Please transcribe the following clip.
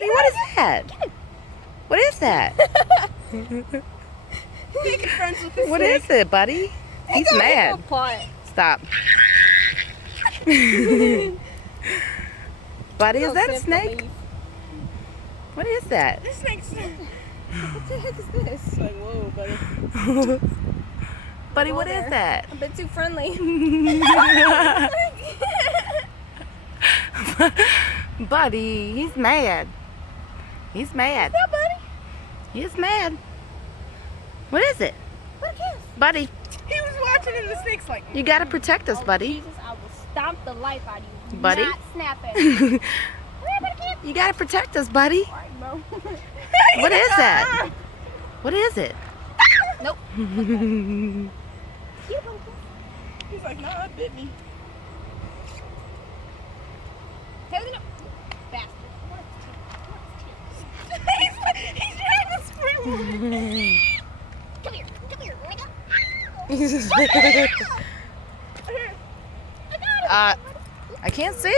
Buddy, what is that? What is that? What is it, buddy? He's mad. Stop. Buddy, is that a snake? What is that? This snake's... What the heck is this? It's like, whoa, buddy. Buddy, what is that? A bit too friendly. Buddy, he's mad. He's mad. Yeah, buddy. He's mad. What is it? What a kiss. Buddy, He was watching and the snake's like... you gotta protect us, buddy. Jesus, I will stomp the life out of you. Buddy? Not snapping. You gotta protect us, buddy. Alright, bro. What is that? What is it? Nope. He's like, nah, it bit me. Taylor, no. Bastard. He's trying to spring. Come here, nigga. I can't see.